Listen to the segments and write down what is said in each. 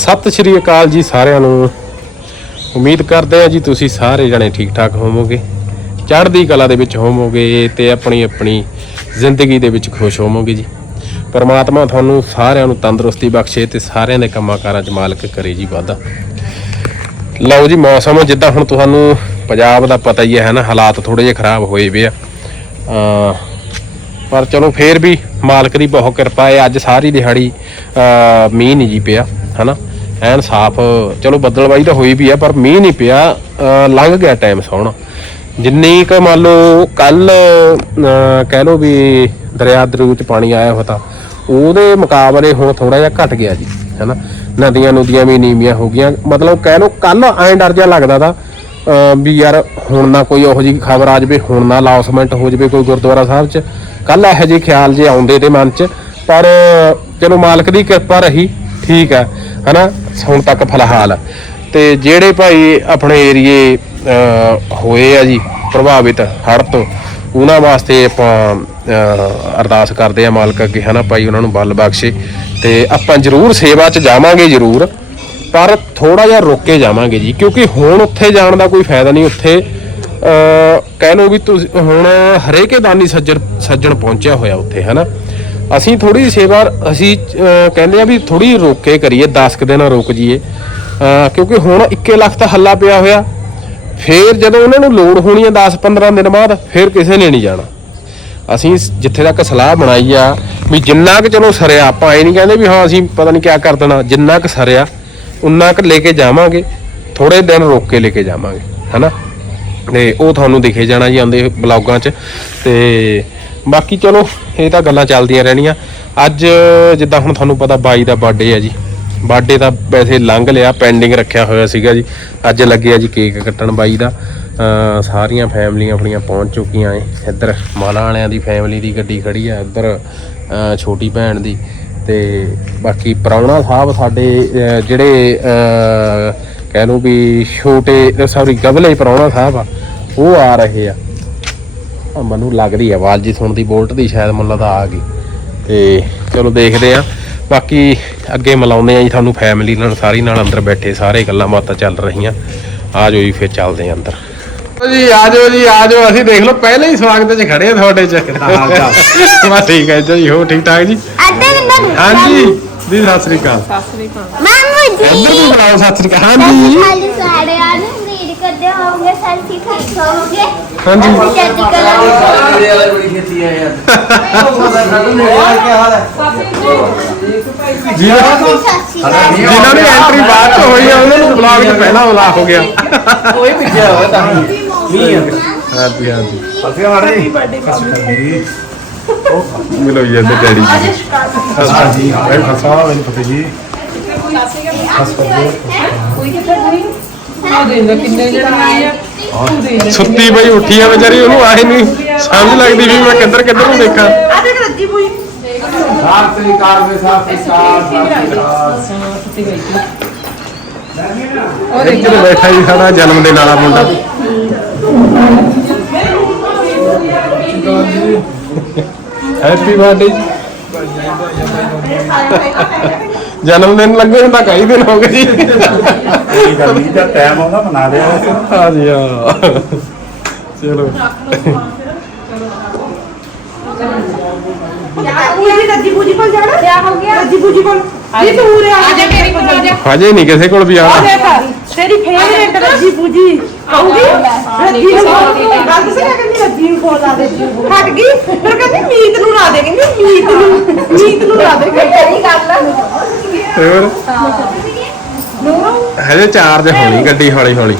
ਸਤਿ ਸ਼੍ਰੀ ਅਕਾਲ ਜੀ ਸਾਰਿਆਂ ਨੂੰ। ਉਮੀਦ ਕਰਦੇ ਆ ਜੀ ਤੁਸੀਂ ਸਾਰੇ ਜਣੇ ਠੀਕ ਠਾਕ ਹੋਵੋਗੇ। ਚੜ੍ਹਦੀ ਕਲਾ ਦੇ ਵਿੱਚ ਹੋਵੋਗੇ ਤੇ ਆਪਣੀ ਆਪਣੀ ਜ਼ਿੰਦਗੀ ਦੇ ਵਿੱਚ ਖੁਸ਼ ਹੋਵੋਗੇ ਜੀ। ਪਰਮਾਤਮਾ ਤੁਹਾਨੂੰ ਸਾਰਿਆਂ ਨੂੰ ਤੰਦਰੁਸਤੀ ਬਖਸ਼ੇ ਤੇ ਸਾਰਿਆਂ ਦੇ ਕੰਮਾਂ ਕਾਰਾਂ 'ਚ ਮਾਲਕ ਕਰੇ ਜੀ ਵਾਧਾ। ਲਓ ਜੀ, ਮੌਸਮ ਜਿੱਦਾਂ ਹੁਣ ਤੁਹਾਨੂੰ ਪੰਜਾਬ ਦਾ ਪਤਾ ਹੀ ਹੈ ਨਾ? ਹਾਲਾਤ ਥੋੜੇ ਜਿਹਾ ਖਰਾਬ ਹੋਏ ਵੇ ਆ। ਪਰ ਚਲੋ ਫੇਰ ਵੀ ਮਾਲਕ ਦੀ ਬਹੁਤ ਕਿਰਪਾ ਹੈ। ਅੱਜ ਸਾਰੀ ਦਿਹਾੜੀ ਮੀਂਹ ਨਹੀਂ ਜੀ ਪਿਆ ਹਨਾ ਐਨ ਸਾਫ਼, ਚਲੋ ਬੱਦਲਬਾਈ ਤਾਂ ਹੋਈ ਵੀ ਆ, ਪਰ ਮੀਂਹ ਨਹੀਂ ਪਿਆ ਲੰਘ ਗਿਆ ਟਾਈਮ ਸੋਹਣਾ ਜਿੰਨੀ ਕ ਮੰਨ ਲਓ ਕੱਲ ਕਹਿ ਲਓ ਵੀ ਦਰਿਆ ਦਰੂ ਚ ਪਾਣੀ ਆਇਆ ਹੋਤਾ, ਉਹਦੇ ਮੁਕਾਬਲੇ ਹੁਣ ਥੋੜਾ ਜਿਹਾ ਘਟ ਗਿਆ ਜੀ, ਹਨਾ? ਨਦੀਆਂ ਨਦੀਆਂ ਵੀ ਨੀਵੀਆਂ ਹੋ ਗਈਆਂ, ਮਤਲਬ ਕਹਿ ਲਓ ਕੱਲ ਐਂ ਡਰ ਜਿਹਾ ਲੱਗਦਾ ਤਾ ਵੀ ਯਾਰ ਹੁਣ ਨਾ ਕੋਈ ਉਹੋ ਜਿਹੀ ਖਬਰ ਆ ਜਾਵੇ, ਹੁਣ ਨਾ ਲਾਸਮੈਂਟ ਹੋ ਜਾਵੇ ਕੋਈ ਗੁਰਦੁਆਰਾ ਸਾਹਿਬ 'ਚ ਕੱਲ ਇਹੋ ਜਿਹੇ ਖਿਆਲ ਜੇ ਆਉਂਦੇ ਤੇ ਮਨ 'ਚ, ਪਰ ਚਲੋ ਮਾਲਕ ਦੀ ਕਿਰਪਾ ਰਹੀ, ਠੀਕ ਹੈ। ਹਨਾ? ਹੁਣ ਤੱਕ ਫਿਲਹਾਲ। ਤੇ ਜਿਹੜੇ ਭਾਈ ਆਪਣੇ ਏਰੀਏ ਹੋਏ ਆ ਜੀ, ਪ੍ਰਭਾਵਿਤ ਹੜ੍ਹ ਤੋਂ, ਉਹਨਾਂ ਵਾਸਤੇ ਆਪਾਂ ਅਰਦਾਸ ਕਰਦੇ ਆ ਮਾਲਕ ਅੱਗੇ, ਹਨਾ ਭਾਈ, ਉਹਨਾਂ ਨੂੰ ਬਲ ਬਖਸ਼ੇ। ਤੇ ਆਪਾਂ ਜ਼ਰੂਰ ਸੇਵਾ 'ਚ ਜਾਵਾਂਗੇ ਜ਼ਰੂਰ, ਪਰ ਥੋੜਾ ਜਿਹਾ ਰੁਕ ਕੇ ਜਾਵਾਂਗੇ ਜੀ, ਕਿਉਂਕਿ ਹੁਣ ਉੱਥੇ ਜਾਣ ਦਾ ਕੋਈ ਫਾਇਦਾ ਨਹੀਂ ਉੱਥੇ। ਕਹਿ ਲਓ ਵੀ ਤੁਸੀਂ, ਹੁਣ ਹਰੇਕੇ ਦਾਨੀ ਸੱਜਣ ਸੱਜਣ ਪਹੁੰਚਿਆ ਹੋਇਆ ਉੱਥੇ, ਹਨਾ? ਅਸੀਂ ਥੋੜੀ ਸੇਵਾ, ਅਸੀਂ ਕਹਿੰਦੇ ਆ ਵੀ ਥੋੜੀ ਰੋਕ ਕੇ ਕਰੀਏ 10 ਕੁ ਦਿਨ ਰੋਕ ਜੀਏ ਕਿਉਂਕਿ ਹੁਣ 21 ਲੱਖ ਤਾਂ ਹੱਲਾ ਪਿਆ ਹੋਇਆ। ਫੇਰ ਜਦੋਂ ਉਹਨਾਂ ਨੂੰ ਲੋੜ ਹੋਣੀ ਹੈ 10 15 ਦਿਨ ਬਾਅਦ, ਫੇਰ ਕਿਸੇ ਨੇ ਨਹੀਂ ਜਾਣਾ। ਅਸੀਂ ਜਿੱਥੇ ਤੱਕ ਸਲਾਹ ਬਣਾਈ ਆ, ਵੀ ਜਿੰਨਾ ਕੁ ਚਲੋ ਸਰਿਆ, ਆਪਾਂ ਇਹ ਨਹੀਂ ਕਹਿੰਦੇ ਵੀ ਹਾਂ ਅਸੀਂ ਪਤਾ ਨਹੀਂ ਕਿਆ ਕਰ ਦੇਣਾ, ਜਿੰਨਾ ਕੁ ਸਰਿਆ, ਉਨਾ ਕੁ ਲੈ ਕੇ ਜਾਵਾਂਗੇ। ਥੋੜੇ ਦਿਨ ਰੋਕ ਕੇ ਲੈ ਕੇ ਜਾਵਾਂਗੇ, ਹਨਾ? ਤੇ ਉਹ ਤੁਹਾਨੂੰ ਦਿਖੇ ਜਾਣਾ ਜੀ ਆਉਂਦੇ ਬਲੌਗਾਂ 'ਚ। ਤੇ ਬਾਕੀ ਚਲੋ, ਇਹ ਤਾਂ ਗੱਲਾਂ ਚੱਲਦੀਆਂ ਰਹਿਣੀਆਂ। ਅੱਜ ਜਿੱਦਾਂ ਹੁਣ ਤੁਹਾਨੂੰ ਪਤਾ ਬਾਈ ਦਾ ਬਰਥਡੇ ਹੈ ਜੀ। ਬਰਥਡੇ ਦਾ ਵੈਸੇ ਲੰਘ ਲਿਆ ਪੈਂਡਿੰਗ ਰੱਖਿਆ ਹੋਇਆ ਸੀਗਾ ਜੀ। ਅੱਜ ਲੱਗਿਆ ਜੀ ਕੇਕ ਕੱਟਣ ਬਾਈ ਦਾ। ਸਾਰੀਆਂ ਫੈਮਲੀਆਂ ਆਪਣੀਆਂ ਪਹੁੰਚ ਚੁੱਕੀਆਂ ਏ। ਇੱਧਰ ਮਾਲਾ ਵਾਲਿਆਂ ਦੀ ਫੈਮਲੀ ਦੀ ਗੱਡੀ ਖੜੀ ਆ, ਇੱਧਰ ਛੋਟੀ ਭੈਣ ਦੀ। ਤੇ ਬਾਕੀ ਪ੍ਰਾਹੁਣਾ ਸਾਹਿਬ ਸਾਡੇ ਜਿਹੜੇ ਕਹਿ ਲਓ ਵੀ ਛੋਟੇ ਸੌਰੀ ਗਵਲੇ ਪ੍ਰਾਹੁਣਾ ਸਾਹਿਬ ਆ, ਉਹ ਆ ਰਹੇ ਆ। ਮੈਨੂੰ ਲੱਗਦੀ ਹੈ ਆਵਾਜ਼ ਜੀ ਸੁਣਦੀ ਬੋਲਟ ਦੀ ਸ਼ਾਇਦ ਮੈਨੂੰ ਲੱਗਦਾ ਆ ਗਈ। ਤੇ ਚਲੋ ਦੇਖਦੇ ਆ। ਬਾਕੀ ਅੱਗੇ ਮਿਲਾਉਂਦੇ ਆ ਜੀ ਤੁਹਾਨੂੰ ਫੈਮਿਲੀ ਨਾਲ ਸਾਰੀ ਨਾਲ ਅੰਦਰ ਬੈਠੇ ਸਾਰੇ ਗੱਲਾਂ ਬਾਤਾਂ ਚੱਲ ਰਹੀਆਂ। ਆ ਜਾਓ ਜੀ ਫਿਰ ਚੱਲਦੇ ਆ ਅੰਦਰ। ਜੀ ਆ ਜਾਓ ਜੀ ਆ ਜਾਓ। ਅਸੀਂ ਦੇਖ ਲਓ ਪਹਿਲੇ ਹੀ ਸਵਾਗਤ 'ਚ ਖੜੇ ਆ ਤੁਹਾਡੇ 'ਚ। ਬਸ ਠੀਕ ਹੈ ਜੀ ਹੋ ਠੀਕ ਠਾਕ ਜੀ? ਹਾਂਜੀ ਜੀ ਸਤਿ ਸ੍ਰੀ ਅਕਾਲ। ਮਾਮੂ ਜੀ। ਇੱਧਰ ਵੀ ਬੁਲਾਓ ਸਤਿ ਸ੍ਰੀ ਅਕਾਲ। ਹਾਂਜੀ ਹਾਲੀ ਸਾਰੇ ਆ ਨੂੰ ਰੀਡ ਕਰਦੇ ਹੋਵੋਗੇ ਸੈਲਫੀ ਖਿੱਚ ਹੋਵੋਗੇ ਹਾਂਜੀ। ਅਸੀਂ ਜੱਜ ਕਰਾਂਗੇ ਮੇਰੇ ਵਾਲੇ ਬੜੀ ਖੇਤੀ ਆ। ਯਾਰ ਸਾਡੂ ਨੇ ਯਾਰ ਕੀ ਹਾਲ ਹੈ? ਜਿਹਨਾਂ ਜਿਨ੍ਹਾਂ ਦੀ ਐਂਟਰੀ ਬਾਅਦ 'ਚ ਹੋਈ ਆ ਉਹਨਾਂ ਨੂੰ ਬਲੌਗ 'ਚ ਪਹਿਲਾਂ ਬੁਲਾ ਹੋ ਗਿਆ। ਕੋਈ ਪਿੱਛੇ ਹੋਇਆ ਤਾਂ ਆ ਹਾਂਜੀ ਹਾਂਜੀ। ਅਸੀਂ ਮਾਰੇ ਮਿਲੋ ਜੀ ਇੱਧਰ ਡੈਡੀ ਜੀ। ਹਾਂਜੀ ਵਾਹਿਗੁਰੂ ਖਾਲਸਾ ਵਾਹਿਗੁਰੂ ਫਤਿਹ ਜੀ। ਸੁੱਤੀ ਪਈ ਉੱਠੀ ਆ ਵਿਚਾਰੀ ਉਹਨੂੰ ਆਏ ਨਹੀਂ ਸਮਝ ਲੱਗਦੀ ਵੀ ਮੈਂ ਕਿੱਧਰ ਕਿੱਧਰ ਨੂੰ ਦੇਖਾਂ। ਸਾਥ ਸ੍ਰੀ ਅਕਾਲ ਦੇ ਸਾਥ ਸ੍ਰੀ ਅਕਾਲ ਸਤਿ ਸ੍ਰੀ ਅਕਾਲ ਇੱਧਰ ਬੈਠਾ ਜੀ ਸਾਡਾ ਜਨਮ ਦਿਨ ਵਾਲਾ ਮੁੰਡਾ। ਹੈਪੀ ਬਰਥਡੇ ਜਨਮ ਦਿਨ ਲੱਗੇ ਹੁੰਦਾ ਕਈ ਦਿਨ ਹੋ ਗਏ ਜੀ। ਇਹ ਗੱਲ ਨਹੀਂ ਜਦ ਟਾਈਮ ਆਉਂਦਾ ਮਨਾ ਲਿਆ ਵੈਸੇ ਹਾਂ ਜੀ ਹਾਂ। ਚਲੋ। ਪੂਜੀ ਰੱਜੀ ਪੂਜੀ ਕੋਲ ਜਾਣਾ ਕੀ ਹੋ ਗਿਆ ਰੱਜੀ ਪੂਜੀ ਕੋਲ ਇਹ ਤੂੰ ਉਰੇ ਆ ਜਾ ਮੇਰੀ ਕੋਲ ਆ ਜਾ ਹਜੇ ਨਹੀਂ ਕਿਸੇ ਕੋਲ ਵੀ ਆ ਆਉਣਾ। ਦੇਖ ਤੇਰੀ ਫੇਵਰੇਟ ਰੱਜੀ ਪੂਜੀ ਕਹੂਗੀ ਰੱਜੀ ਨੂੰ ਗੱਲ ਦੱਸ ਕਿਆ ਕਹਿੰਦੀ ਰੱਜੀ ਨੂੰ ਕੋਲ ਲਾ ਦੇ ਹਟ ਗਈ। ਫਿਰ ਕਹਿੰਦੀ ਮੀਤ ਨੂੰ ਲਾ ਦੇ ਕਹਿੰਦੀ ਮੀਤ ਨੂੰ ਮੀਤ ਨੂੰ ਲਾ ਦੇ। ਕਿਹੜੀ ਗੱਲ ਹੋਰ? ਹਜੇ ਚਾਰਜ ਹੋਣੀ ਗੱਡੀ ਹੌਲੀ ਹੌਲੀ।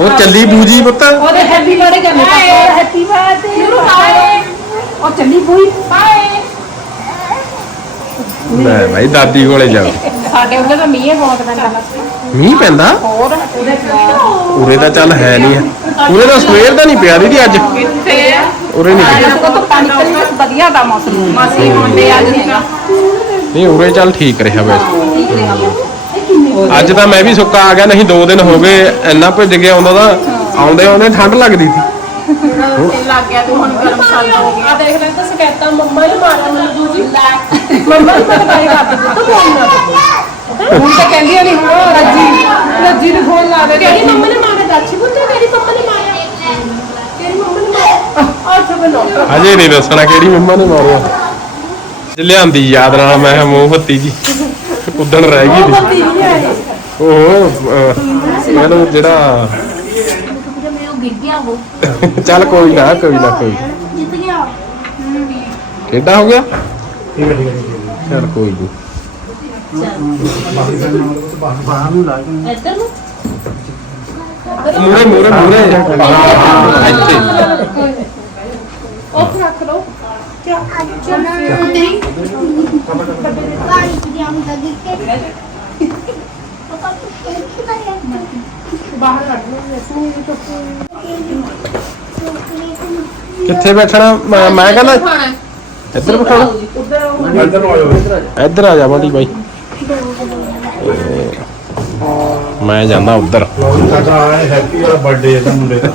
ਉਹ ਚੱਲੀ ਬੂਜੀ ਪੁੱਤ। ਉਹਦੇ ਹੈਪੀ ਬਰਥਡੇ ਕਰਨੇ ਹੈਪੀ ਬਰਥਡੇ। ਉਹ ਚੱਲੀ ਪੂਰੀ ਲੈ ਭਾਈ ਦਾਦੀ ਕੋਲੇ ਜਾਓ। ਸਾਡੇ ਉਹਦੇ ਤਾਂ ਮੀਂਹ ਬਹੁਤ ਪੈਂਦਾ ਮੀਂਹ ਪੈਂਦਾ? ਹੋਰ ਉਰੇ ਤਾਂ ਚੱਲ ਹੈ ਨਹੀਂ। ਉਰੇ ਤਾਂ ਸਵੇਰ ਦਾ ਨਹੀਂ ਪਿਆ ਦੀਦੀ ਅੱਜ। ਕਿੱਥੇ? ਉਰੇ ਨਹੀਂ ਪਿਆ। ਤਾਂ ਪਾਣੀ ਵਧੀਆ ਦਾ ਮੌਸਮ। ਮਾਸੀ ਹੁੰਦੇ ਅੱਜ ਦੀਆਂ ਨਹੀਂ ਉਰੇ ਚੱਲ ਠੀਕ ਰਿਹਾ ਵੈਸੇ ਅੱਜ ਤਾਂ ਮੈਂ ਵੀ ਸੁੱਕਾ ਆ ਗਿਆ ਨਹੀਂ 2 ਦਿਨ ਹੋ ਗਏ ਇੰਨਾ ਭਿੱਜ ਗਿਆ ਆਉਂਦਾ ਤਾਂ ਆਉਂਦੇ ਆਉਂਦੇ ਠੰਡ ਲੱਗਦੀ ਸੀ। ਲੱਗ ਗਿਆ ਤੂੰ ਹੁਣ ਗਰਮ ਸਰਦ ਹੋ ਗਿਆ। ਦੇਖ ਲੈ ਤਾਂ ਸਕੈਤਾ ਮੰਮਾ ਨੇ ਮਾਰਿਆ ਮੈਨੂੰ ਦੂਜੀ। ਮੰਮਾ ਨੇ ਪਤਾ ਕਰ ਦਿੱਤਾ ਤੂੰ ਬੋਲ ਨਾ ਹੁਣ ਤਾਂ ਕਹਿੰਦੀ ਨਹੀਂ ਹੁਣ ਰੱਜੀ ਰੱਜੀ ਨੂੰ ਫੋਨ ਲਾ ਦੇ। ਤੇਰੀ ਮੰਮਾ ਨੇ ਮਾਰਿਆ ਦੱਸੀ ਪੁੱਤ ਤੇਰੀ ਮੰਮਾ ਨੇ ਮਾਰਿਆ? ਤੇਰੀ ਮੰਮਾ ਨੇ ਮਾਰਿਆ? ਅੱਛਾ ਬਨੋ ਅਜੇ ਨਹੀਂ ਦੱਸਣਾ ਕਿਹੜੀ ਮੰਮਾ ਨੇ ਮਾਰਿਆ। ਲਿਆਂਦੀ ਯਾਦ ਨਾਲ ਮੈਂ ਕਿਹਾ ਮੂੰਹ ਬੱਤੀ ਜੀ। ਉਦਣ ਰਹਿ ਗਈ ਸੀ। ਨਹੀਂ ਆਈ। ਉਹ ਮੈਨੂੰ ਜਿਹੜਾ ਜਦ ਮੈਂ ਉਹ ਗਿਰ ਗਿਆ ਉਹ ਚੱਲ ਕੋਈ ਨਾ ਕੋਈ ਨਾ ਕੋਈ ਜਿੱਤ ਗਿਆ। ਕਿੱਡਾ ਹੋ ਗਿਆ? ਚੱਲ ਕੋਈ ਨਹੀਂ ਇੱਧਰ ਨੂੰ ਮੂਰੇ ਮੂਰੇ ਮੂਰੇ ਇੱਥੇ। ਉੱਥੇ ਰੱਖ ਲਓ। ਬਾਹਰ ਕੱਢ ਲਓ ਕਿੱਥੇ ਬੈਠਣਾ? ਮੈਂ ਮੈਂ ਕਹਿੰਦਾ ਇੱਧਰ ਬਿਠਾਉਣਾ। ਇੱਧਰ ਨੂੰ ਆ ਜਾਓ ਇੱਧਰ ਆ ਜਾ ਬਾਈ। ਮੈਂ ਜਾਂਦਾ ਉੱਧਰ। ਸਾਡਾ ਹੈਪੀ ਵਾਲਾ ਬਰਥਡੇ ਹੈ ਮੁੰਡੇ ਦਾ।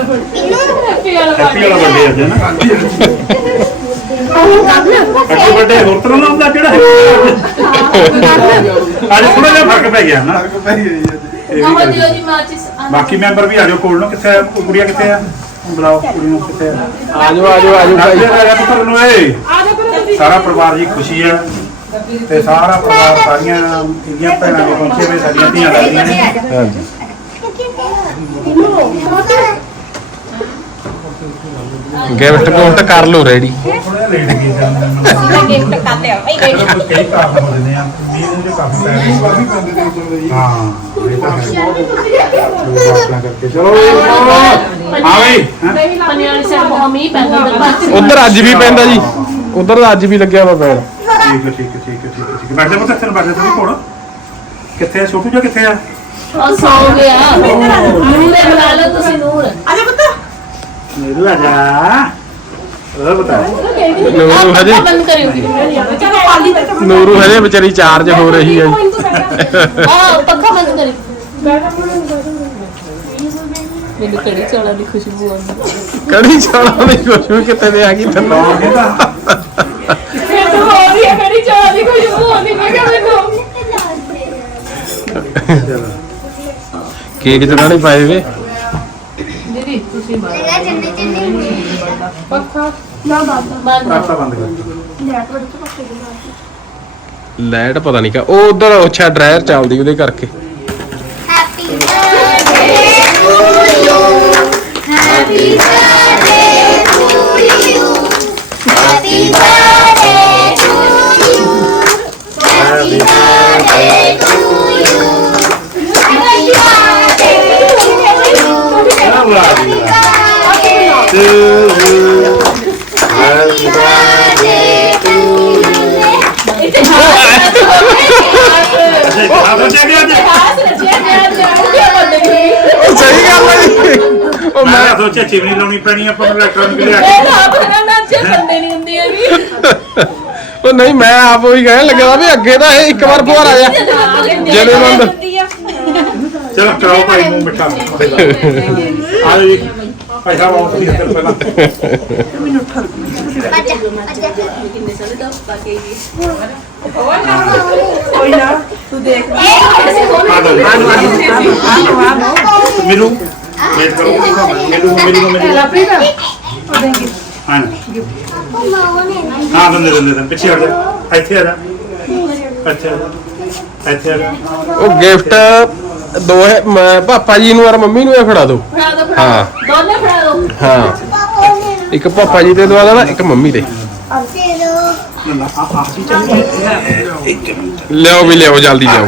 ਹੈਪੀ ਵਾਲਾ ਬਰਥਡੇ ਹੈ ਨਾ। ਹੈਪੀ ਬਰਥਡੇ ਹੋਰ ਤਰ੍ਹਾਂ ਦਾ ਹੁੰਦਾ ਜਿਹੜਾ ਅੱਜ ਥੋੜਾ ਜਿਹਾ ਫ਼ਰਕ ਪੈ ਗਿਆ ਨਾ। ਇਹ ਵੀ ਗੱਲ ਹੈ। ਜੀ ਮਾਚਿਸ ਬਾਕੀ ਮੈਂਬਰ ਵੀ ਆ ਜਾਓ ਕੋਲ ਨੂੰ। ਕਿੱਥੇ ਆ? ਕੁੜੀਆਂ ਕਿੱਥੇ ਆ? ਬੁਲਾਓ ਕੁੜੀ ਨੂੰ ਕਿੱਥੇ ਆ? ਆ ਜਾਓ ਆ ਜਾਓ ਆ ਜਾਓ ਨਾਲੇ ਭਾਈ ਆ ਜਾ ਸਾਰਾ ਪਰਿਵਾਰ ਦੀ ਖੁਸ਼ੀ ਹੈ ਤੇ ਸਾਰਾ ਪਰਿਵਾਰ ਸਾਰੀਆਂ ਇਹਦੀਆਂ ਭੈਣਾਂ ਦੇ ਪਹੁੰਚੇ ਹੋਏ ਸਾਡੀਆਂ ਧੀਆਂ ਲੱਗਦੀਆਂ ਨੇ। ਹਾਂਜੀ। ਗਿਫਟ ਗੁਫਟ ਕਰ ਲਓ ਰੈਡੀ। ਥੋੜਾ ਲੇਟ ਗਈ ਜਾਂਦਾ ਗਿਫਟ ਕਰ ਲਿਆ ਭਾਈ ਕਈ ਕਾਰਨ ਹੋ ਜਾਂਦੇ ਆ ਮੀਂਹ ਨੂੰ ਜੇ ਕਾਫੀ ਪੈ ਰਹੀ ਹੈ ਹਾਂ ਇਹ ਤਾਂ ਹੈ ਚਲੋ ਆਪਣਾ ਕਰਕੇ ਚਲੋ ਹਾਂ ਬਈ ਹੈਂ? ਪਨਿਆਲੀ ਸਾਹਿਬ ਹਮੀ ਪੈਂਦਾ ਦਰਬਾਰ ਉਧਰ ਅੱਜ ਵੀ ਪੈਂਦਾ ਜੀ। ਉਧਰ ਅੱਜ ਵੀ ਲੱਗਿਆ ਵਾ ਪੈਣ ਠੀਕ ਹੈ ਠੀਕ ਹੈ ਠੀਕ ਹੈ ਠੀਕ ਹੈ ਠੀਕ ਹੈ ਬੈਠ ਜਾ ਪੁੱਤ ਇੱਥੇ ਨੂੰ ਬੈਠ ਜਾ ਤੁਸੀਂ ਕੋਲ ਕਿੱਥੇ ਆ? ਛੋਟੂ ਜਿਹਾ ਕਿੱਥੇ ਆ? ਸੌ ਗਿਆ। ਨੂਰੇ ਬੁਲਾ ਲਓ ਤੁਸੀਂ ਨੂਰ। ਅਜੇ ਪੁੱਤ। ਆ ਜਾ। ਉਹ ਬਤਾ। ਨੂਰੂ ਹਜੇ? ਬੰਦ ਕਰਿਓ। ਚਲੋ ਪਾਲੀ ਤੇ ਨੂਰੂ ਹਜੇ ਵਿਚਾਰੀ ਚਾਰਜ ਹੋ ਰਹੀ ਹੈ। ਆ ਪੱਖਾ ਬੰਦ ਕਰਿਓ। ਮੈਨੂੰ ਕੜੀ ਚੌਲਾਂ ਦੀ ਖੁਸ਼ਬੂ ਆਉਂਦੀ ਕੜੀ ਚਾਲਾਂ ਦੀ ਖੁਸ਼ਬੂ ਕਿਤੇ ਦੇ ਆ ਗਈ ਤੈਨੂੰ? ਤਾਂ। ਹੋ ਰਹੀ ਹੈ ਕੜੀ ਚੌਲਾਂ ਦੀ ਖੁਸ਼ਬੂ ਆਉਂਦੀ। ਮੈਂ ਕਿਹਾ ਮੈਨੂੰ ਕੇਕ ਚੜਾਣੇ ਪਾਏ ਵੇ। ਬੰਦ। ਕਰ ਲਾਈਟ ਪਤਾ ਨਹੀਂ ਕਾ ਉਹ ਉਧਰ ਅੱਛਾ ਡਰਾਇਰ ਚੱਲਦੀ ਉਹਦੇ ਕਰਕੇ। Happy birthday to you happy birthday ਉਹ ਮੈਂ ਮੈਂ ਸੋਚਿਆ ਚਿਮਨੀ ਲਾਉਣੀ ਪੈਣੀ ਆਪਾਂ ਨੂੰ ਇਲੈਕਟ੍ਰੋਨਿਕ ਲਿਆ ਕੇ। ਉਹ ਨਹੀਂ ਮੈਂ ਆਪ ਉਹੀ ਕਹਿਣ ਲੱਗਾ ਵੀ ਅੱਗੇ ਤਾਂ ਇਹ ਇੱਕ ਵਾਰ ਫੁਹਾਰ ਆ ਜਾ ਜਲੇ ਬੰਦ ਚਲੋ ਕਰਾਓ ਭਾਈ ਮੂੰਹ ਮਿੱਠਾ। ਆ ਜੀ ਭਾਈ ਸਾਹਿਬ ਆਓ ਤੁਸੀਂ ਇੱਧਰ ਪਹਿਲਾਂ। ਕੋਈ ਨਾ ਤੂੰ ਦੇਖ। ਆ ਲਓ ਜੀ। ਮਿਲੂ ਵੇਟ ਕਰੋ ਮਿਲੂ ਮਿਲੂ ਮਿਲੂ ਲਾਪਰੀ ਦਾ? ਉਹ ਦੇਂਗੇ ਹਾਂ ਹਾਂ ਦੰਦੇ ਦੰਦੇ ਦੰਦੇ ਪਿੱਛੇ ਹਟ ਜਾ। ਇੱਥੇ ਆ ਜਾ। ਅੱਛਾ ਇੱਥੇ ਆ ਜਾ। ਉਹ ਗਿਫਟ ਦੋ ਹੈ ਮੈਂ ਪਾਪਾ ਜੀ ਨੂੰ ਔਰ ਮੰਮੀ ਨੂੰ ਇਹ ਫੜਾ ਦਿਓ ਹਾਂ। ਦੋਨੇ ਫੜਾ ਦੋ। ਹਾਂ। ਇੱਕ ਪਾਪਾ ਜੀ ਤੇ ਦਵਾ ਦੇਣਾ ਇੱਕ ਮੰਮੀ ਤੇ। ਲਿਆਓ ਵੀ ਲਿਆਓ ਜਲਦੀ ਲਿਆਓ।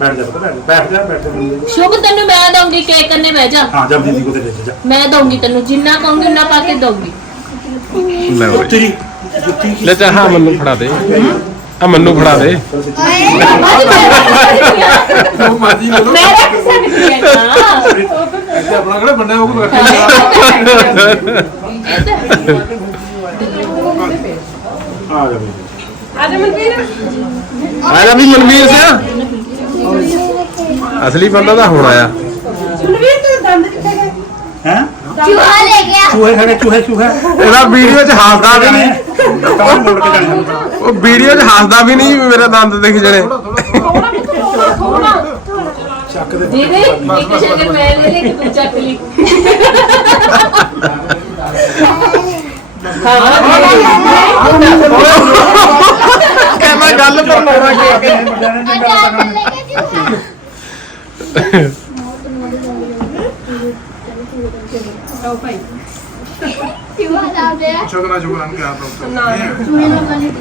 ਬੈਠ ਜਾ ਪੁੱਤ, ਬੈਠ ਜਾ, ਬੈਠ ਜਾ ਬੈਠ ਜਾ ਸ਼ੁਭ ਤੈਨੂੰ ਮੈਂ ਦਊਂਗੀ ਕੇਕ ਕੰਨੇ ਬਹਿ ਜਾ। ਹਾਂ ਜਬ ਦੀਦੀ ਕੋ ਤੇ ਲੈ ਜਾ। ਮੈਂ ਦਊਂਗੀ ਤੈਨੂੰ ਜਿੰਨਾ ਕਹੂੰਗੀ ਉਨਾ ਪਾ ਕੇ ਦਊਂਗੀ। ਲੈ ਓਏ। ਜੁੱਤੀ ਜੁੱਤੀ ਲੈ ਚਾ ਹਾਂ ਮੈਨੂੰ ਫੜਾ ਦੇ। ਆ ਮੈਨੂੰ ਫੜਾ ਦੇ। ਮਾਜੀ ਲੈ ਮੈਂ ਰੱਖ ਸਕਦੀ ਹਾਂ ਨਾ। ਇੱਥੇ ਆਪਣਾ ਕਿਹੜਾ ਬੰਦਾ ਉਹ ਰੱਖ ਆ ਜਾ ਬਈ ਆ ਜਾ ਵੀ ਮਨਵੀਰ ਸਿੰਘ ਅਸਲੀ ਬੰਦਾ ਤਾਂ ਹੁਣ ਆਇਆ। ਮਨਵੀਰ ਤੇ ਦੰਦ ਕਿੱਥੇ ਗਏ? ਹੈ? ਚੂਹਾ ਲੈ ਗਿਆ ਚੂਹੇ ਖੜੇ ਚੂਹੇ ਚੂਹੇ। ਇਹਦਾ ਵੀਡੀਓ 'ਚ ਹੱਸਦਾ ਵੀ ਨਹੀਂ। ਤਾਂ ਮੋੜ ਕੇ ਜਾਣੇ? ਉਹ ਵੀਡੀਓ 'ਚ ਹੱਸਦਾ ਵੀ ਨਹੀਂ ਵੀ ਮੇਰੇ ਦੰਦ ਦਿਖ ਜਣੇ। ਚੱਕ ਦੇ। ਦੀਦੀ ਇੱਕ ਸ਼ੇਰ ਮੈਂ ਲੈ ਲਈ ਇੱਕ ਤੂੰ ਚੱਕ ਲਈ। ਕਹਿੰਦਾ ਗੱਲ ਪਰ ਲਾਉਣਾ ਕੇ ਅਚਾਰ ਲੈ ਗਿਆ ਚੂਹਾ ਚੂਹਾ ਲਾ ਦੇ ਸ਼ੁਕਰਾਂ ਸ਼ੁਕਰਾਂ ਕੀ ਆਪ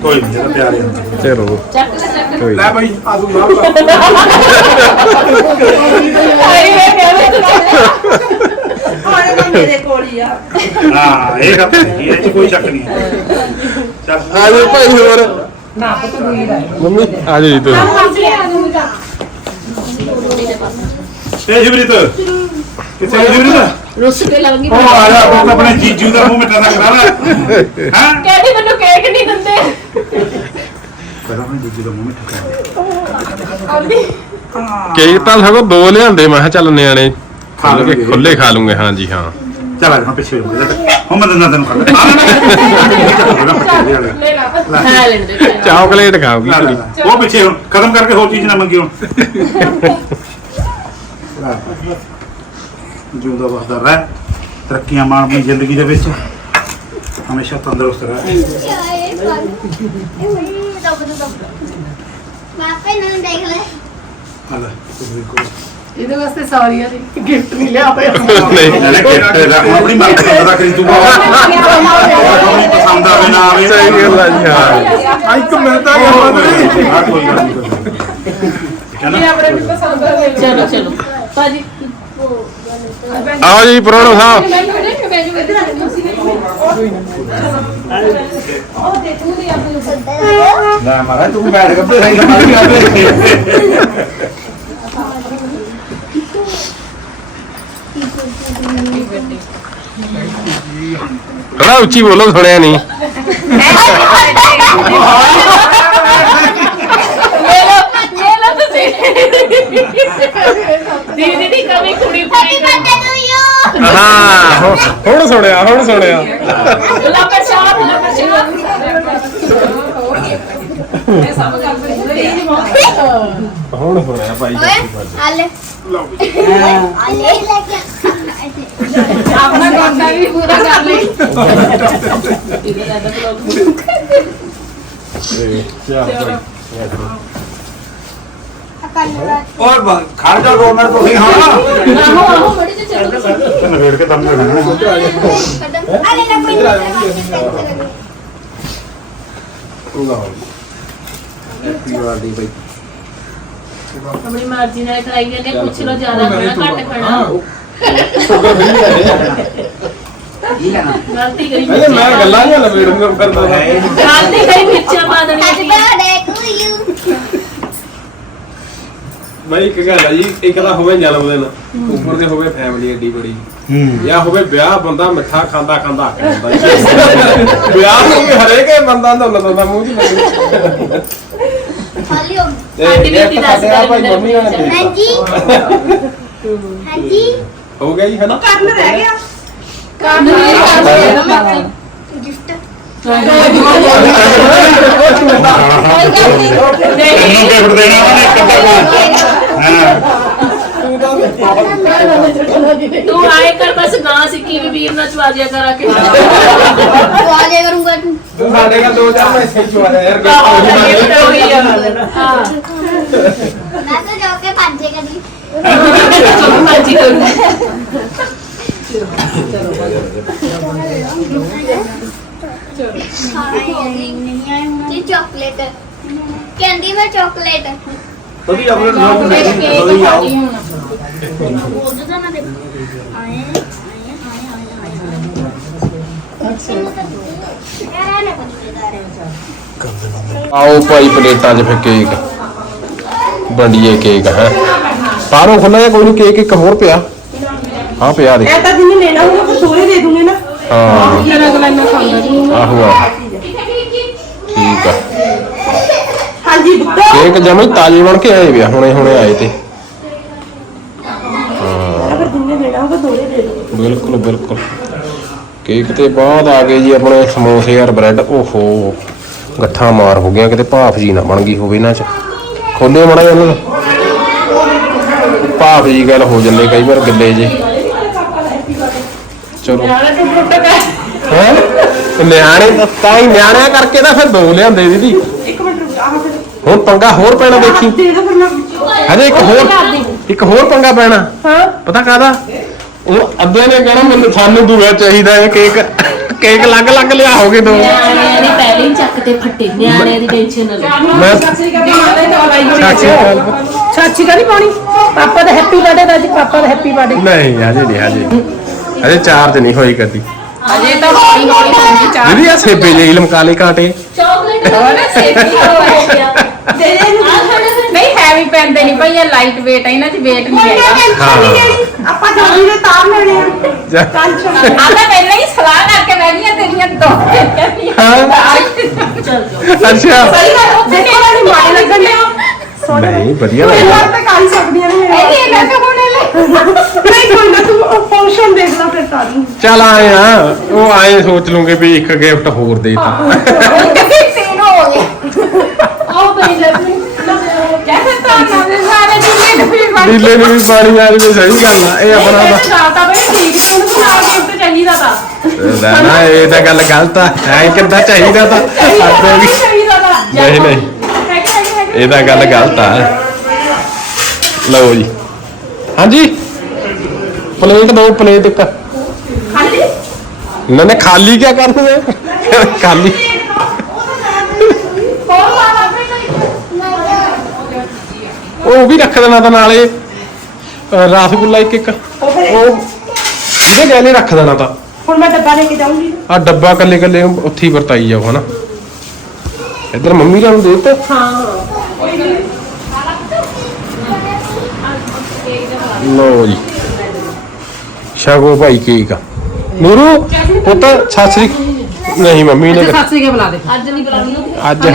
ਕੋਈ ਨਹੀਂ ਇਹਦਾ ਪਿਆਰ ਚਲੋ ਚੱਕ ਲੈ ਚੱਕ ਕੋਈ ਲੈ ਭਾਈ ਆ ਤੂੰ ਮੇਰੇ ਕੋਲ ਹੀ ਆ। ਹਾਂ ਇਹ ਗੱਲ ਹੈ ਇਹ 'ਚ ਕੋਈ ਸ਼ੱਕ ਨਹੀਂ। ਚੱਲ। ਆ ਜਾਓ ਭਾਈ ਹੋਰ। ਨਾ ਪੁੱਤ ਵੀਰ ਆ ਮੰਮੀ ਆ ਜੀ ਤੁਸੀਂ ਇਹ ਜਿਬਰੀਤ ਕਿੱਥੇ ਹੈ ਜਿਬਰੀਤ? ਰੁੱਸ ਕੇ ਲਾਉਂਗੀ। ਉਹ ਆ ਜਾ ਉਹ ਆਪਣੇ ਜੀਜੂ ਦਾ ਮੂੰਹ ਮਿੱਠਾ ਨਾ ਕਰਾ ਲੈ। ਹਾਂ? ਕਹਿੰਦੀ ਮੈਨੂੰ ਕੇਕ ਨਹੀਂ ਦਿੰਦੇ। ਪਹਿਲਾਂ ਆਪਣੇ ਜੀਜੂ ਦਾ ਮੂੰਹ ਮਿੱਠਾ ਕਰਾ ਕੇਕ ਤਾਂ ਸਗੋਂ ਦੋ ਲਿਆਂਦੇ ਮੈਂ ਕਿਹਾ ਚੱਲ ਨਿਆਣੇ ਖਾ। ਖੁੱਲੇ ਖਾ ਲੂੰਗੇ। ਹਾਂ ਜੀ ਹਾਂ। ਚੱਲ ਆ ਜਾ ਪਿੱਛੇ ਹੋ ਜਾ ਹੁਣ ਮੈਂ ਦਿੰਦਾ ਤੈਨੂੰ ਖਾ ਲੈ ਆ ਲੈ ਲੈ ਲੈ ਲੈਣ ਦੇ ਚਾਕਲੇਟ ਖਾਓਗੀ ਲੈ, ਕੁੜੀ ਲੈ, ਉਹ ਪਿੱਛੇ ਹੁਣ ਖਤਮ ਕਰਕੇ ਹੋਰ ਚੀਜ਼ ਨਾ ਮੰਗੀ ਹੁਣ ਜਿਉਂਦਾ ਵਸਦਾ ਰਹਿ ਤਰੱਕੀਆਂ ਮਾਣ ਆਪਣੀ ਜ਼ਿੰਦਗੀ ਦੇ ਵਿੱਚ ਹਮੇਸ਼ਾ ਤੰਦਰੁਸਤ ਰਹਿ ਚਾਏ ਕਰ ਇਹ ਮੇਰੀ ਦਬ ਦਬ ਮਾਪੇ ਨੂੰ ਦੇਖ ਲੈ ਆ ਲੈ ਤੁਸੀਂ ਦੇਖੋ ਇਹਦੇ ਵਾਸਤੇ ਸਾਰੀਆਂ ਦੀ ਗਿਫਟ ਨਹੀਂ ਲਿਆ ਹੋਇਆ। ਨਹੀਂ ਗਿਫਟ ਦਾ ਹੁਣ ਆਪਣੀ ਮਰਜ਼ੀ ਦਾ ਖਰੀਦੂਗਾ। ਆਪਣੀ ਪਸੰਦ ਆਵੇ ਨਾ ਆਵੇ। ਸਹੀ ਗੱਲ ਆ ਜੀ ਹਾਂ। ਇੱਕ ਆ ਗਿਆ ਆ ਕੋਈ ਗੱਲ ਨਹੀਂ। ਹੈ ਚਲੋ ਚਲੋ। ਭਾਜੀ। ਆਓ ਜੀ ਪ੍ਰੋਣੋ ਸਾਹਿਬ। ਨਾ ਮਾਰਾ ਤੂੰ ਬੈਠ ਕੇ ਸਹੀ ਗੱਲ ਥੋੜਾ ਉੱਚੀ ਬੋਲੋ ਸੁਣਿਆ ਨਹੀਂ। ਲੈ ਲੈ ਦੀਦੀ ਦੀ ਕਮੀ ਕੁੜੀ ਹਾਂ। ਹੁਣ- ਸੁਣਿਆ ਹੁਣ ਸੁਣਿਆ। ਗੁਲਾਬ ਪ੍ਰਸ਼ਾਦ ਗੁਲਾਬ ਪ੍ਰਸ਼ਾਦ ਹੁਣ ਸੁਣਿਆ ਭਾਈ। ਆਲੇ। ਆਲੇ ਲੈ ਕੇ ਆਪਣਾ ਗੋਡਾ ਵੀ ਪੂਰਾ ਕਰ ਲਈ ਔਰ ਖਰਚਾ ਦੋ ਮਿੰਟ ਤੁਸੀਂ ਹਾਂ ਆਹੋ ਆਹੋ ਬੜੀ ਤੇ ਚਲੋ ਨਵੇੜ ਕੇ ਤੁਹਾਨੂੰ ਰਹਿਣਾ ਆਲੇ ਨਾ ਕੋਈ ਨਹੀਂ ਆਪਣੀ ਮਰਜ਼ੀ ਨਾਲ ਖਾਈ ਜਾਂਦੇ ਪੁੱਛ ਲਓ ਜ਼ਿਆਦਾ ਖਾਣਾ ਘੱਟ ਖਾਣਾ ਗਲਤੀ ਕਰੀ ਪਹਿਲੇ ਮੈਂ ਗੱਲਾਂ ਜਾਂ ਲਵੇੜਨ ਨੂੰ ਕਰਦਾ ਗਲਤੀ ਕਰੀ ਮਿਰਚਾਂ ਪਾ ਯੂ। ਬਈ ਇੱਕ ਗੱਲ ਆ ਜੀ ਇੱਕ ਤਾਂ ਹੋਵੇ ਜਨਮ ਦਿਨ ਉੱਪਰ ਤੇ ਹੋਵੇ ਫੈਮਿਲੀ ਏਡੀ ਬੜੀ। ਜਾਂ ਹੋਵੇ ਵਿਆਹ ਬੰਦਾ ਮਿੱਠਾ ਖਾਂਦਾ ਖਾਂਦਾ ਅੱਕ ਜਾਂਦਾ। ਵਿਆਹ ਨੂੰ ਵੀ ਹਰੇਕ ਹੀ ਬੰਦਾ ਦਾ ਹੁੰਦਾ ਦਾ ਮੂੰਹ ਦੀ ਲੱਗੇ ਖਾਲੀ ਹੋ। ਸਾਡੀ ਵੀ ਦੱਸ ਭਾਈ ਮੰਮੀ ਦੇ ਹਾਂਜੀ। ਹਾਂਜੀ। ਹੋ ਗਿਆ ਜੀ ਹਨਾ ਕਰਨ ਰਹਿ ਗਿਆ ਗਿਫਟ ਤੈਨੂੰ ਗਿਫਟ ਦੇਣਾ ਉਹਨੇ ਕਿੱਦਾਂ ਹਾਂ ਤੂੰ ਆਏ ਕਰ ਬਸ ਨਾ ਸਿੱਕੀ ਵੀ ਵੀਰ ਨਾਲ ਚਵਾਜਿਆ ਕਰਾ ਕੇ ਵਾਲੇ ਕਰੂੰਗਾ ਤੂੰ ਤੂੰ ਸਾਡੇ ਨਾਲ ਦੋ ਚਾਰ ਮੈਸੇਜ ਚਵਾ ਰਿਹਾ ਯਾਰ ਆਹੋ, gift ਉਹੀ ਆ। ਹਾਂ ਮੈਂ ਤਾਂ ਜਾ ਕੇ ਭੱਜੇ ਕਦੀ ਮਰਜ਼ੀ ਕਰੋ ਜੀ ਚਾਕਲੇਟ ਕਹਿੰਦੀ ਮੈਂ ਚਾਕਲੇਟ ਵਧੀਆ ਆਪਣੇ ਲੋਕ ਦੇਖ ਨਹੀਂ ਕੇ ਵਧੀਆ ਆਓ ਉਹਦੇ ਤਾਂ ਨਾ ਆਏ ਭਾਈ ਪਲੇਟਾਂ 'ਚ ਫਿਰ ਕੇਕ ਵੰਡੀਏ ਕੇਕ ਹੈ। ਬਾਹਰੋਂ ਖੁੱਲਾ ਜਾਂ ਕੋਈ ਨਹੀਂ ਕੇਕ ਇੱਕ ਹੋਰ ਪਿਆ। ਹਾਂ ਪਿਆ ਦੇ। ਇਹ ਤਾਂ ਜਿੰਨੇ ਲੈਣਾ ਹੋਊਗਾ ਫਿਰ ਦੋਰੇ ਦੇ ਦੂੰਗੇ ਨਾ। ਹਾਂ। ਜਿਹੜਾ ਅਗਲਾ ਇੰਨਾ ਖਾਂਦਾ ਨਹੀਂ ਆਹੋ ਆਹੋ। ਠੀਕ ਆ। ਹਾਂਜੀ ਬੁੱਢਾ ਕੇਕ ਜਮੇ ਤਾਜ਼ੇ ਬਣ ਕੇ ਆਏ ਵਿਆ ਹੁਣੇ ਹੁਣੇ ਆਏ ਤੇ। ਅਗਰ ਜਿੰਨੇ ਲੈਣਾ ਹੋਊਗਾ ਦੋਰੇ ਦੇ ਦੂੰਗੇ। ਬਿਲਕੁਲ ਬਿਲਕੁਲ। ਕੇਕ ਤੇ ਬਾਅਦ ਆ ਗਏ ਜੀ ਆਪਣੇ ਸਮੋਸੇ ਯਾਰ ਬ੍ਰੈਡ। ਓਹੋ ਗੱਠਾਂ ਮਾਰ ਹੋ ਗਿਆ ਕਿਤੇ ਭਾਫ ਜੀ ਨਾ ਬਣ ਗਈ ਹੋਵੇ ਇਹਨਾਂ 'ਚ। ਖੋਲੇ ਮੜਾ ਇਹਨਾਂ ਨੂੰ। ਭਾਫ ਜੀ ਗੱਲ ਹੋ ਜਾਂਦੇ ਕਈ ਵਾਰ ਗੱਲੇ ਜੇ। ਚਲੋ। ਹੈ? ਨਿਆਣੇ ਤਾਂ- ਹੀ ਨਿਆਣਿਆਂ ਕਰਕੇ ਤਾਂ ਫਿਰ ਦੋ ਲਿਆਂਦੇ ਦੀਦੀ। ਇੱਕ ਮਿੰਟ ਰੁਕ ਆਹ ਫਿਰ। ਹੁਣ ਪੰਗਾ ਹੋਰ ਪੈਣਾ ਦੇਖੀ। ਹਜੇ ਇੱਕ ਹੋਰ ਇੱਕ ਹੋਰ ਪੰਗਾ ਪੈਣਾ। ਹਾਂ। ਪਤਾ ਕਾਦਾ ਉਹ ਅੱਧਿਆਂ ਨੇ ਕਹਿਣਾ ਮੈਨੂੰ ਸਾਨੂੰ ਦੂਆ ਚਾਹੀਦਾ ਇਹ ਕੇਕ। ਕੇਕ ਲੱਗ ਲੱਗ ਲਿਆਓਗੇ ਦੋ? ਨਿਆਣਿਆਂ ਦੀ ਪਹਿਲੇ ਹੀ ਚੱਕ ਤੇ ਫੱਟੇ ਨਿਆਣਿਆਂ ਦੀ ਟੈਨਸ਼ਨ ਨਾ ਲਓ। ਮੈਂ ਚਾਚੀ ਕਾ ਦਵਾਈ ਹੋਈ ਚਾਚੀ ਕਾਲ ਚਾਚੀ ਕਾ ਨਹੀਂ ਪਾਣੀ ਪਾਪਾ ਦਾ ਹੈਪੀ ਬਰਥਡੇ ਦਾ ਅੱਜ ਪਾਪਾ ਦਾ ਹੈਪੀ ਬਰਥਡੇ ਨਹੀਂ ਹਜੇ ਨਹੀਂ ਹਜੇ ਹਜੇ ਚਾਰਜ ਨਹੀਂ ਹੋਈ ਕਦੀ। ਅਜੇ ਤਾਂ ਹੌਲੀ ਹੌਲੀ ਹੋਣੀ ਚਾਹ ਦੀਦੀ ਆ ਸੇਬੇ ਜਿਹੇ ਲਮਕਾ ਲੈ ਕਾਂਟੇ। ਚਾਕਲੇਟ ਹੋਰ ਸੇਫੀ ਹੋ ਗਿਆ ਦੇ ਦੇ ਨਹੀਂ ਹੈਵੀ ਪੈਂਦੇ ਨਹੀਂ ਭਈਆ ਲਾਈਟ weight ਆ ਇਹਨਾਂ 'ਚ weight ਨਹੀਂ ਹੈਗਾ। ਹਾਂ ਆਪਾਂ ਜਲਦੀ ਦੇ ਤਾਰ ਲੈਣੇ ਆ। ਜਾ- ਚੱਲ। ਚੱਲ ਆ ਤਾਂ ਪਹਿਲਾਂ ਹੀ ਸਲਾਹ ਕਰਕੇ ਬਹਿ ਗਈਆਂ ਤੇਰੀਆਂ ਦੋ ਹਾਂ ਅੱਛਾ। ਸਹੀ ਗੱਲ ਉਹ ਦੇਖੋ ਨਾ ਨਹੀਂ ਮਾਰੇ ਲੱਗਣ? ਦੇ ਨਹੀਂ ਵਧੀਆ ਕੋਈ ਲੱਗਦਾ। ਵਾਰ ਤਾਂ ਕਰ ਹੀ ਸਕਦੀਆਂ ਨੇ। ਮੇਰੇ ਇਹ ਨਾ ਤਾਂ ਹੋਣੇ ਲੈ ਨਹੀਂ ਕੋਈ ਨਾ ਤੂੰ ਫੰਕਸ਼ਨ ਦੇਖ ਲੈ ਫਿਰ ਤਾਂ ਚੱਲ ਆਏ ਆ। ਉਹ ਆਏ ਸੋਚ ਲੂੰਗੇ ਵੀ ਇੱਕ ਗਿਫਟ ਹੋਰ ਦੇ ਤਾ। ਤਿੰਨ ਹੋ ਗਏ ਆਓ ਬਈ ਲੱਭੀ ਕਹਿੰਦੇ ਤਾਂ ਨਾ ਸਾਰੇ ਜਿੰਨੇ ਨੂੰ ਵੀ ਬਣ ਨੀਲੇ ਨੂੰ ਵੀ ਪਾਣੀ ਆ ਜਵੇ ਸਹੀ ਗੱਲ ਆ ਇਹ ਆਪਣਾ ਇਹ ਤਾਂ ਤਾਂ ਬਈ ਠੀਕ ਸੀ ਉਹਨੂੰ ਬਣਾ ਗਿਫਟ ਚਾਹੀਦਾ ਤਾਂ। ਨਾ ਇਹ ਤਾਂ ਗੱਲ ਗਲਤ ਆ। ਐ ਕਿੱਦਾਂ ਚਾਹੀਦਾ ਤਾਂ? ਸਾਡੇ ਵੀ ਚਾਹੀਦਾ। ਤਾਂ ਨਹੀਂ ਨਹੀਂ। ਇਹ ਤਾਂ ਗੱਲ ਗਲਤ ਆ। ਲਓ ਜੀ। ਹਾਂਜੀ? ਪਲੇਟ ਦੋ ਪਲੇਟ ਇੱਕ। ਖਾਲੀ? ਨੇ ਖਾਲੀ ਕੀ ਕਰਨੀ ਹੈ? ਖਾਲੀ। ਉਹ ਵੀ ਰੱਖ ਦੇਣਾ ਤਾਂ ਨਾਲੇ। ਰਸਗੁੱਲਾ ਇੱਕ ਇੱਕ। ਉਹ ਇਹਦੇ ਗੈਲੇ ਰੱਖ ਦੇਣਾ ਤਾਂ। ਹੁਣ ਮੈਂ ਡੱਬਾ ਲੈ ਕੇ ਜਾਊਂਗੀ। ਆ ਡੱਬਾ ਕੱਲੇ ਕੱਲੇ ਉੱਥੇ ਹੀ ਵਰਤਾਈ ਜਾਓ ਹਨਾ? ਇੱਧਰ ਮੰਮੀ ਨੂੰ ਦੇ ਦਿੱਤਾ? ਲੋ ਜੀ। ਸ਼ਾਗੋ ਭਾਈ ਕੇਕ ਨੂਰੂ ਪੁੱਤ ਛਾਛਰੀ ਨਹੀਂ ਮੰਮੀ ਨੇ ਸਾਸੀ ਕੇ ਬੁਲਾ ਦੇ। ਅੱਜ ਨਹੀਂ ਬੁਲਾਉਣੀ ਅੱਜ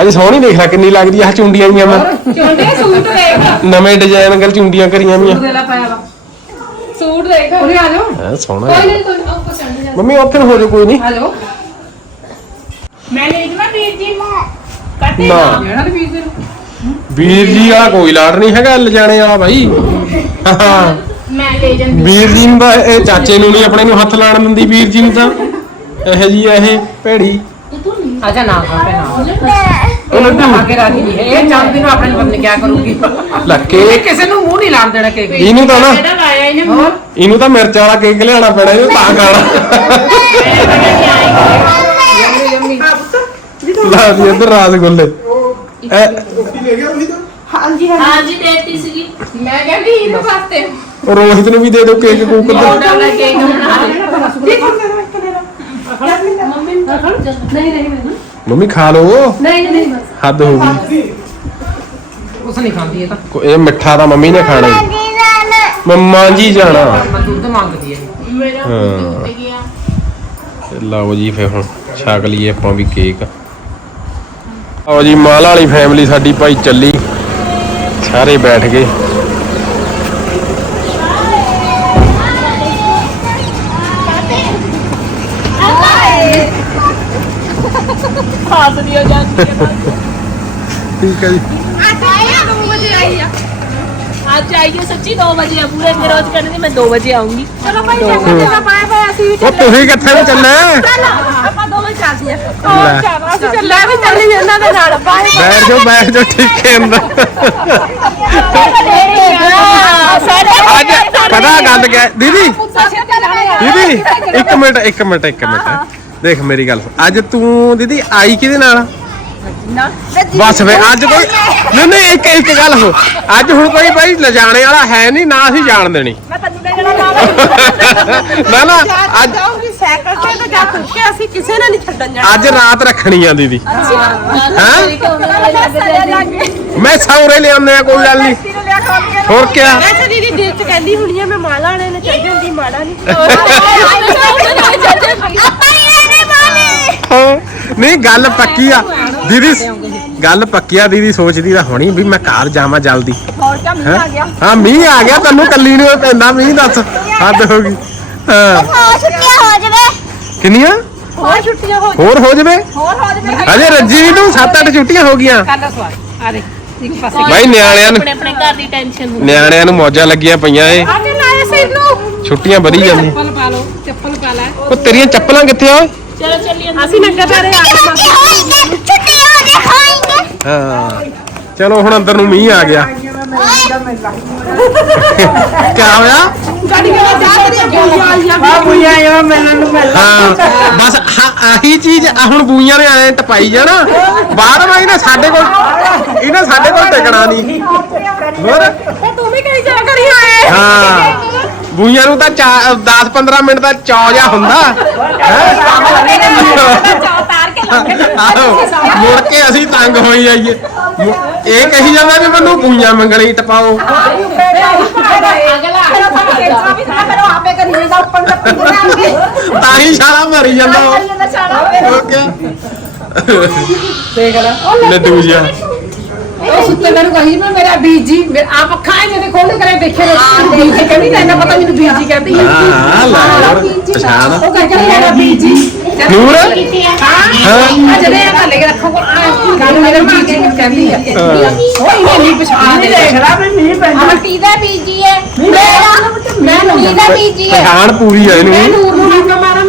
ਅੱਜ ਸੋਹਣੀ ਦੇਖ ਲੈ ਕਿੰਨੀ ਲੱਗਦੀ ਆ ਆਹ ਚੁੰਡੀਆਂ ਜੀਆਂ ਮੈਂ। ਚੋਂਡੇ ਸੂਟ ਦੇਖ। ਨਵੇਂ ਡਿਜ਼ਾਈਨ ਕਰ ਚੁੰਡੀਆਂ ਕਰੀਆਂ ਪਾਇਆ ਵਾ। ਸੂਟ ਦੇਖ। ਉਰੇ ਆ ਜਾਓ। ਹੈ ਸੋਹਣਾ ਹੈ। ਨਹੀਂ ਕੋਈ ਉਹ ਪਸੰਦ ਜਾ ਮੰਮੀ ਉੱਥੇ ਨੂੰ ਹੋ ਜਾ ਕੋਈ ਨਹੀਂ। ਆ ਜਾਓ ਲੈ ਵੀਰ ਜੀ ਕੱਟੇ ਨਾ। ਲੈਣਾ ਤੇ ਵੀਰ ਜੀ ਨੂੰ। ਵੀਰ ਜੀ ਵਾਲਾ ਕੋਈ ਲਾੜ ਨਹੀਂ ਹੈਗਾ ਲਿਜਾਣੇ ਵਾਲਾ ਭਾਈ ਹਾਂ ਮੈਂ ਲੈ ਜਾਂਦੀ। ਵੀਰ ਜੀ ਨੂੰ ਤਾਂ ਇਹ ਚਾਚੇ ਨੂੰ ਨਹੀਂ ਆਪਣੇ ਨੂੰ ਹੱਥ ਲਾਣ ਦਿੰਦੀ ਵੀਰ ਜੀ ਨੂੰ ਤਾਂ। ਇਹ ਜੀ ਇਹ ਭੇੜੀ। ਅੱਛਾ ਨਾ ਖਾਵੇ ਨਾ ਉਹ ਉਹ ਲੱਡੂ ਆਗੇ ਰਾਜੀ ਨਹੀਂ ਹੈ ਇਹ ਚਾਂਦੀ ਨੂੰ ਆਪਣੇ ਨੂੰ ਪਤਾ ਨਹੀਂ ਕਿਆ ਕਰੂਗੀ। ਲੱਕੇ ਇਹ ਕਿਸੇ ਨੂੰ ਮੂੰਹ ਨਹੀਂ ਲਾਣ ਦੇਣਾ ਕੇਕ ਇਹਨੂੰ ਤਾਂ ਨਾ ਜਿਹੜਾ ਲਾਇਆ ਇਹਨੇ ਮੂੰਹ। ਇਹਨੂੰ ਤਾਂ ਮਿਰਚ ਵਾਲਾ ਕੇਕ ਪੈਣਾ ਇਹਨੂੰ ਤਾਂ ਖਾਣਾ। ਲਾ ਦੀ ਇੱਧਰ ਰਸਗੁੱਲੇ ਇਹ ਹਾਂਜੀ ਹਾਂਜੀ। ਹਾਂਜੀ ਦੇਤੀ ਸੀਗੀ। ਮੈਂ ਕਹਿੰਦੀ ਇਹਦੇ ਵਾਸਤੇ ਉਹ ਰੋਹਿਤ ਨੂੰ ਵੀ ਦੇ ਦਿਓ ਕੇਕ ਕੂਕ ਦਾ ਕੇਕ ਬਣਾ ਇੱਕ ਦੇ ਮੰਮੀ ਨਹੀਂ ਨਹੀਂ ਮੈਂ ਮੰਮੀ ਖਾ ਲਓ ਨਹੀਂ ਨਹੀਂ ਬਸ। ਹੱਦ ਹੋ ਗਈ। ਉਸ ਨਹੀਂ ਖਾਂਦੀ ਇਹ ਤਾਂ। ਕੋ- ਇਹ ਮਿੱਠਾ ਤਾਂ ਮੰਮੀ ਨੇ ਖਾਣਾ ਹੀ। ਮੰਮਾ ਜੀ ਜਾਣਾ। ਮੈਂ ਦੁੱਧ ਮੰਗਦੀ ਹੈ। ਮੇਰਾ ਹਾਂ। ਟੁੱਟ ਗਿਆ ਤੇ ਲਓ ਜੀ ਫੇ ਹੁਣ ਛਕ ਲਈਏ ਆਪਾਂ ਵੀ ਕੇਕ। ਆਓ ਜੀ ਮਾਲ ਵਾਲੀ ਫੈਮਿਲੀ ਸਾਡੀ ਭਾਈ ਚੱਲੀ। ਸਾਰੇ ਬੈਠ ਗਏ। ਖਾਸ ਦਿਓ ਜਾਂਦੀ ਹੈ। ਠੀਕ ਹੈ ਜੀ। ਅੱਜ ਆਈਏ ਸੱਚੀ 2 ਵਜੇ ਆ ਪੂਰੇ ਫਿਰ ਰੋਜ਼ ਕਹਿੰਦੇ ਮੈਂ 2 ਵਜੇ ਆਉਂਗੀ। ਚਲੋ ਭਾਈ ਪਾਏ ਪਾਏ ਅਸੀਂ ਉਹ ਤੁਸੀਂ ਕਿੱਥੇ ਨੂੰ ਚੱਲੇ? ਆਪਾਂ ਦੋਵੇਂ ਚੱਲਦੇ ਆ ਲੈ, ਅਸੀਂ ਚੱਲਿਆ ਵੀ ਚੱਲੀ ਇਹਨਾਂ ਦੇ ਨਾਲ ਪਾਏ ਬੈਠ ਜਾਓ ਬੈਠ ਜਾਓ ਠੀਕ ਹੈ ਅੰਦਰ ਅੱਜ ਪਤਾ ਗੱਲ ਕਿਆ ਹੈ? ਦੀਦੀ। ਦੀਦੀ ਇੱਕ ਮਿੰਟ ਇੱਕ ਮਿੰਟ ਇੱਕ ਮਿੰਟ। ਦੇਖ ਮੇਰੀ ਗੱਲ ਸੁਣ। ਅੱਜ ਤੂੰ ਦੀਦੀ ਆਈ ਕਿਹਦੇ ਨਾਲ? ਨਾ ਬਸ ਵੇ ਅੱਜ ਕੋਈ ਨਹੀਂ ਨਹੀਂ ਇੱਕ ਇੱਕ ਗੱਲ ਹੋ ਅੱਜ ਹੁਣ ਕੋਈ ਭਾਈ ਲਿਜਾਣੇ ਵਾਲਾ ਹੈ ਨਹੀਂ ਨਾ ਅਸੀਂ ਜਾਣ ਦੇਣੀ ਮੈਂ ਤੈਨੂੰ ਲੈ ਜਾਣਾ ਨਾ ਨਾ ਅੱਜ ਅੱਜ ਜਾਊਂਗੀ ਸਾਈਕਲ ਤੇ ਤਾਂ ਜਾ ਤੁਰ ਕੇ ਅਸੀਂ ਕਿਸੇ ਨੇ ਨਹੀਂ ਛੱਡਣ ਜਾਣਾ ਅੱਜ ਰਾਤ ਰੱਖਣੀ ਆ ਦੀਦੀ ਹਾਂ ਮੈਂ ਸੌਰੇ ਲਿਆਉਂਦੇ ਆ ਕੋਈ ਗੱਲ ਨਹੀਂ ਹੋਰ ਕਿਆ ਵੈਸੇ ਦੀਦੀ ਦਿਲ ਚ ਕਹਿੰਦੀ ਹੁਣੀ ਆ ਮੈਂ ਮਾਲਾ ਵਾਲੇ ਨੇ ਚੱਲ ਜਾਂਦੀ ਮਾੜਾ ਨਹੀਂ ਆਪਾਂ ਹੀ ਨਹੀਂ ਗੱਲ ਪੱਕੀ ਆ। ਦੀਦੀ ਗੱਲ ਪੱਕੀ ਆ ਦੀਦੀ ਸੋਚਦੀ ਤਾਂ ਹੋਣੀ ਵੀ ਮੈਂ ਘਰ ਜਾਵਾਂ ਜਲਦੀ। ਹੈਂ? ਹਾਂ ਮੀਂਹ ਆ ਗਿਆ ਤੈਨੂੰ ਕੱਲੀ ਨੂੰ ਪੈਂਦਾ ਮੀਂਹ ਦੱਸ। ਹੱਦ ਹੋ ਗਈ। ਹਾਂ। ਹੋ ਛੁੱਟੀਆਂ ਹੋ ਜਾਵੇ। ਕਿੰਨੀਆਂ? ਹੋਰ ਛੁੱਟੀਆਂ ਹੋ ਹੋਰ ਹੋ ਜਵੇ? ਅਜੇ ਰੱਜੀ ਨੂੰ 7-8 ਛੁੱਟੀਆਂ ਹੋ ਗਈਆਂ। ਭਾਈ ਨਿਆਣਿਆਂ ਨੂੰ ਆਪਣੇ ਆਪਣੇ ਘਰ ਦੀ ਟੈਨਸ਼ਨ ਹੁੰਦੀ ਨਿਆਣਿਆਂ ਨੂੰ ਮੌਜਾਂ ਲੱਗੀਆਂ ਪਈਆਂ ਏ। ਅੱਜ ਲਾਏ ਸਿਰ ਨੂੰ। ਛੁੱਟੀਆਂ ਵਧੀ ਜਾਂਦੀਆਂ। ਚੱਪਲ ਪਾ ਲਓ ਚੱਪਲ ਪਾ ਲੈ। ਉਹ ਤੇਰੀਆਂ ਚੱਪਲਾਂ ਕਿੱਥੇ ਆ ਓਏ? ਚਲੋ ਚੱਲੀਏ ਅਸੀਂ ਨੰਗਾ ਬਾਰੇ ਆ ਗਏ ਮਾਸੀ ਹੋਏਗੇ ਛੁੱਟੀ ਹੋ। ਜਾਏ ਖਾਏਂਗੇ ਹਾਂ। ਚਲੋ ਹੁਣ ਅੰਦਰ ਨੂੰ ਮੀਂਹ ਆ ਗਿਆ। ਕਿਆ ਹੋਇਆ? ਜਾ ਨੂੰ ਮਿਲ ਹਾਂ ਬਸ ਆਹੀ ਚੀਜ਼ ਆ ਹੁਣ ਬੂਈਆਂ ਨੇ ਐਂ ਟਪਾਈ ਜਾਣਾ। ਬਾਹਰ ਮੈਂ ਇਹਨੇ ਸਾਡੇ ਕੋਲ ਇਹਨੇ ਸਾਡੇ ਕੋਲ ਟਿਕਣਾ ਨਹੀਂ। ਹੋਰ? ਤੂੰ ਵੀ ਕਹੀ ਜਾ ਕਰੀ ਆਏ। ਹਾਂ। ਬੂਈਆਂ ਨੂੰ ਤਾਂ 10 15 ਮਿੰਟ ਦਾ ਚੌ ਜਾ ਹੁੰਦਾ। ਮੁੜ ਕੇ ਅਸੀਂ ਤੰਗ ਹੋਈ ਜਾਈਏ। ਇਹ ਕਹੀ ਜਾਂਦਾ ਵੀ ਮੈਨੂੰ ਬੂਈਆਂ ਮੰਗਣੀ ਟਪਾਓ। ਤਾਂ ਹੀ ਛਾਲਾ ਮਾਰੀ ਜਾਂਦਾ ਉਹ। ਕਿਆ? ਲੱਡੂ ਜਿਹਾ ਉਹ ਸੁੱਤੇ ਮੈਨੂੰ ਕਹੀ ਮੈਂ ਮੇਰਾ ਬੀਜੀ ਮੇਰੇ ਆਪ ਅੱਖਾਂ ਐ ਜਿਹਦੇ ਖੋਲ ਕਰੇ ਦੇਖੇ ਨੇ ਬੀਜੀ ਕਹਿੰਦੀ ਤਾਂ ਇਹਨਾਂ ਪਤਾ ਮੈਨੂੰ ਬੀਜੀ ਕਹਿੰਦੀ। ਹੈ ਹਾਂ ਲੈ ਪਛਾਣ। ਉਹ ਕਹਿੰਦਾ ਮੇਰਾ ਬੀਜੀ। ਨੂਰ? ਹਾਂ ਹਾਂ। ਆ ਜਦੇ ਆ ਥੱਲੇ ਰੱਖੋ ਗੱਲ ਮੇਰੇ ਬੀਜੀ ਨੂੰ ਕਹਿੰਦੀ ਹੈ। ਉਹ ਇਹ ਨਹੀਂ ਪਛਾਣ ਦੇ ਦੇਖ ਲੈ ਮੈਂ ਨਹੀਂ ਪੈਂਦਾ। ਮਿੱਟੀ ਦਾ ਬੀਜੀ ਹੈ। ਮੇਰਾ ਮੈਂ ਮਿੱਟੀ ਦਾ ਬੀਜੀ ਹੈ। ਪਛਾਣ ਪੂਰੀ ਹੈ ਮੈਂ ਇਹਨੂੰ ਨੂਰ ਨੂੰ ਨਾ ਮਾਰਾਂ।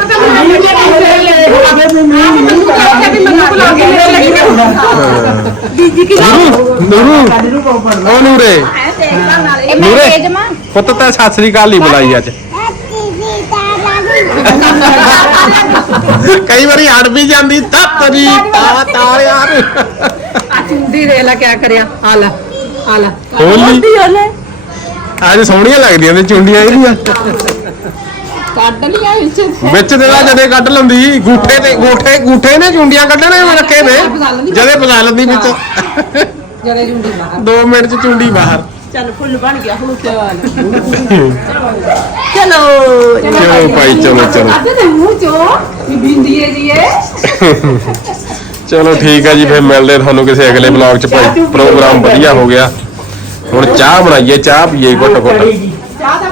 ਕੇ ਨੂਰੂ ਨੂਰੂ ਉਹ ਨੂਰੇ ਇਹ ਮੈਂ। ਨੂਰੇ ਪੁੱਤ ਤਾਂ ਸਤਿ ਸ੍ਰੀ ਅਕਾਲ ਨਹੀਂ ਬੁਲਾਈ ਅੱਜ। ਕਈ ਵਾਰੀ ਹਟ ਵੀ ਜਾਂਦੀ ਤੱਤ ਜੀ ਤਾ ਤਾ ਯਾਰ ਚੁੰਡੀ ਦੇ ਲੈ ਕਿਆ ਕਰਿਆ। ਆ ਲੈ ਆ ਲੈ। ਹੋਲੀ ਅੱਜ ਸੋਹਣੀਆਂ ਲੱਗਦੀਆਂ ਨੇ ਚੁੰਡੀਆਂ ਇਹਦੀਆਂ। ਕੱਢ ਲਿਆ ਵਿੱਚ ਵਿੱਚ ਦੇ ਤਾਂ ਜਦੇ ਕੱਢ ਲੈਂਦੀ ਗੂਠੇ ਤੇ ਗੂਠੇ ਗੂਠੇ ਨੇ ਚੁੰਡੀਆਂ ਕੱਢਣੇ ਮੈਂ ਰੱਖੇ ਨੇ ਜਦੇ ਪਜਾ ਲੈਂਦੀ ਵਿੱਚ। ਜਰੇ ਚੁੰਡੀ ਬਾਹਰ। 2 ਮਿੰਟ ਚ ਚੁੰਡੀ ਬਾਹਰ। ਚੱਲ ਫੁੱਲ ਬਣ ਗਿਆ ਹੁਣ ਚਲੋ ਭਾਈ ਚਲੋ ਚਲੋ। ਕੱਢ ਦੇ ਮੂੰਹ ਚੋਂ ਵੀ ਬਿੰਦੀਏ ਜੀ ਇਹ। ਚਲੋ ਠੀਕ ਹੈ ਜੀ ਫਿਰ ਮਿਲਦੇ ਤੁਹਾਨੂੰ ਕਿਸੇ ਅਗਲੇ ਵਲੌਗ ਚ। ਭਾਈ ਪ੍ਰੋਗਰਾਮ ਵਧੀਆ ਹੋ ਗਿਆ। ਹੁਣ ਚਾਹ ਬਣਾਈਏ ਚਾਹ ਪੀਏ ਘੁੱਟ ਘੁੱਟ। ਚਾਹ ਤਾਂ